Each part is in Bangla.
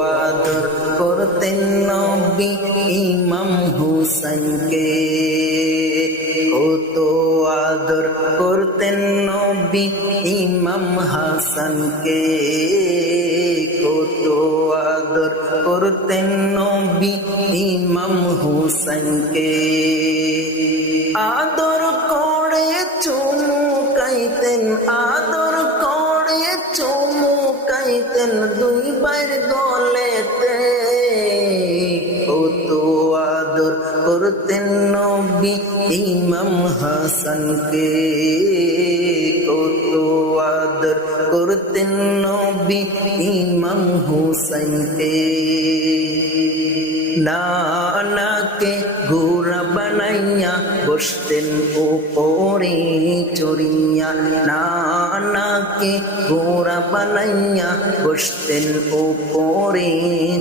আদর করতেন নবী ইমাম হুসাইনকে। কত আদর করতেন নবী ইমাম হাসানকে। কত আদর করতেন নবী ইমাম হুসাইনকে। আদর করে চুমুকাইতেন আদর চুমুকাইতেন দুই বাইর গলেতে। কত আদর করতেন নবী ইমাম হাসানকে। কত আদর করতেন নবী ইমাম হুসাইনকে। ঘোরা বানাইয়া বসতেন উপরে চড়িয়া, নানাকে ঘোরা বানাইয়া বসতেন উপরে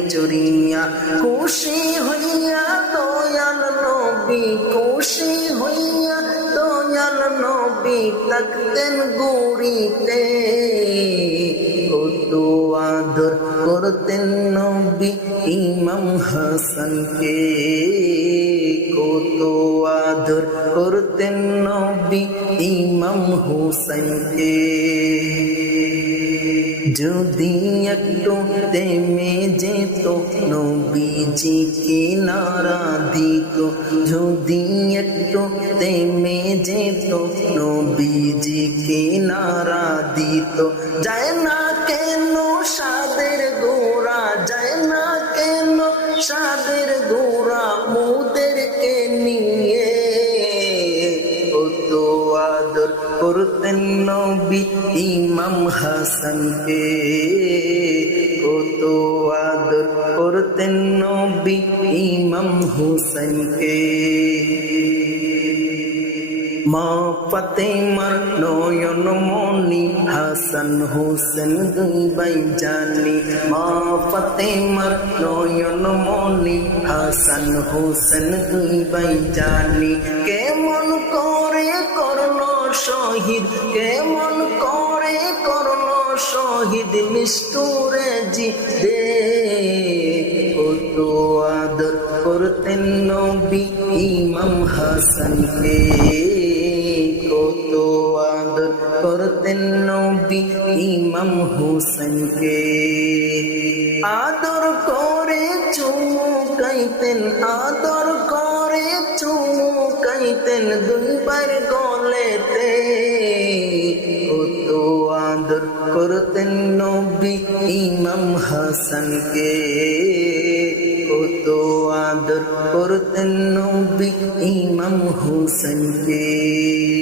চড়িয়া। খুশি হইয়া দয়াল নবী, খুশি হইয়া দয়াল নবী থাকতেন গুড়িতে। আদর করতেন নবী ইমাম হাসানকে। কত আদর করতেন নবী ইমাম হুসাইনকে। যদি একটু তেমে যেত নবীজিকে নারা দিত, যদি একটু তেমে যেত নবীজিকে নারা দিত, যায় না কেন সাদের গোড়া, যায় না কেন সাদের করতেন নবী ইমাম হাসানকে। কত আদর করতেন নবী ইমাম হুসাইনকে। মা ফাতেমার নয়ন মনি হাসান হোসেন দুই বাই জানি। মা ফাতেমার নয়ন মনি হাসান হোসেন দুই বাই জানি। করল শহীদ। কেমন করে করল শহীদ নিষ্ঠুরে জি দে কত আদর করতেন নবী ইমাম হাসানকে। কত আদর করতেন নবী ইমাম হুসেনকে আদর করে চুমুকাইতেন আদর করে চুমুকাইতেন দুইবার গলেতে। কত আদর করতেন নবী ইমাম হাসানকে। কত আদর করতেন নবী ইমাম হুসেনকে